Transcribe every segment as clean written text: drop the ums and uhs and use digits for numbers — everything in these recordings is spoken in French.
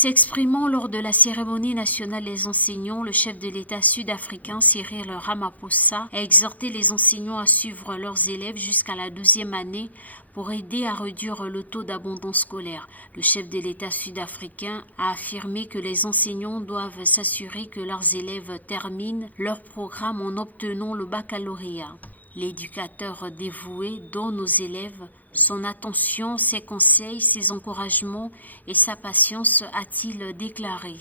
S'exprimant lors de la cérémonie nationale des enseignants, le chef de l'État sud-africain Cyril Ramaphosa a exhorté les enseignants à suivre leurs élèves jusqu'à la 12e année pour aider à réduire le taux d'abandon scolaire. Le chef de l'État sud-africain a affirmé que les enseignants doivent s'assurer que leurs élèves terminent leur programme en obtenant le baccalauréat. L'éducateur dévoué donne aux élèves son attention, ses conseils, ses encouragements et sa patience, a-t-il déclaré.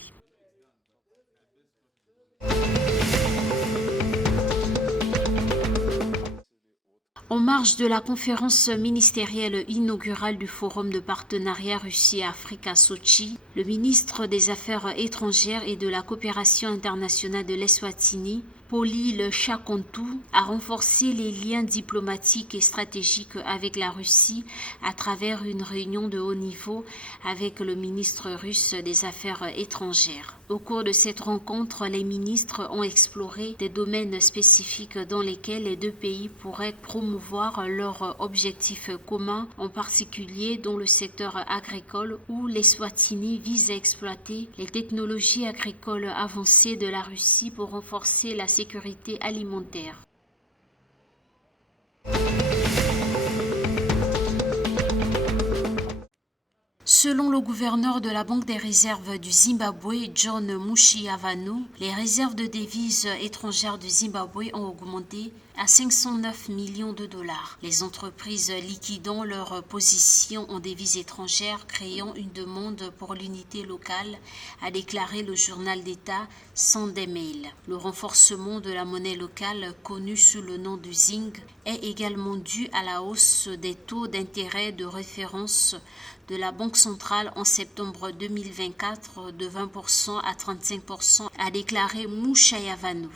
En marge de la conférence ministérielle inaugurale du Forum de partenariat Russie-Afrique à Sochi, le ministre des Affaires étrangères et de la coopération internationale de l'Eswatini, Paulille Chakontou, a renforcé les liens diplomatiques et stratégiques avec la Russie à travers une réunion de haut niveau avec le ministre russe des Affaires étrangères. Au cours de cette rencontre, les ministres ont exploré des domaines spécifiques dans lesquels les deux pays pourraient promouvoir leurs objectifs communs, en particulier dans le secteur agricole où l'Eswatini vise à exploiter les technologies agricoles avancées de la Russie pour renforcer la sécurité alimentaire. Selon le gouverneur de la Banque des réserves du Zimbabwe, John Mushiavanu, les réserves de devises étrangères du Zimbabwe ont augmenté à 509 millions de dollars. Les entreprises liquidant leur position en devises étrangères, créant une demande pour l'unité locale, a déclaré le journal d'État Sunday Mail. Le renforcement de la monnaie locale, connue sous le nom du Zing, est également dû à la hausse des taux d'intérêt de référence de la Banque centrale en septembre 2024 de 20% à 35%, a déclaré Mushiavanu.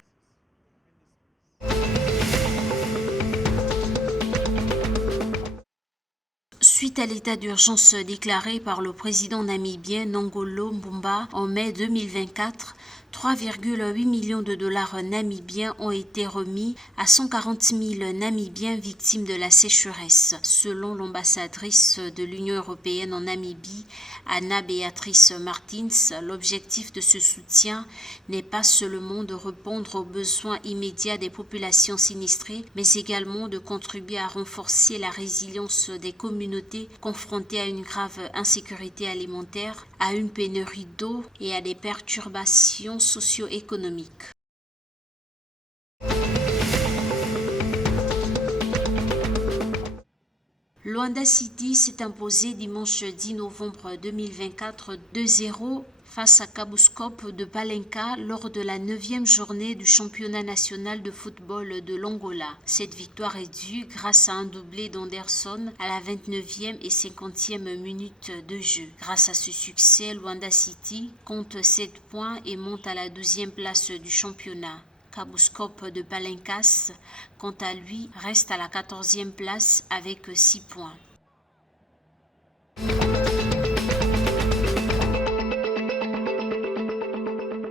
Suite à l'état d'urgence déclaré par le président namibien Nangolo Mbumba en mai 2024, 3,8 millions de dollars namibiens ont été remis à 140 000 Namibiens victimes de la sécheresse. Selon l'ambassadrice de l'Union européenne en Namibie, Anna Beatrice Martins, l'objectif de ce soutien n'est pas seulement de répondre aux besoins immédiats des populations sinistrées, mais également de contribuer à renforcer la résilience des communautés confrontées à une grave insécurité alimentaire, à une pénurie d'eau et à des perturbations socio-économiques. Luanda City s'est imposé dimanche 10 novembre 2024 2-0 face à Kabuskop de Palenka lors de la 9e journée du championnat national de football de l'Angola. Cette victoire est due grâce à un doublé d'Anderson à la 29e et 50e minute de jeu. Grâce à ce succès, Luanda City compte 7 points et monte à la 12e place du championnat. Kabuskop de Palenkas, quant à lui, reste à la 14e place avec 6 points.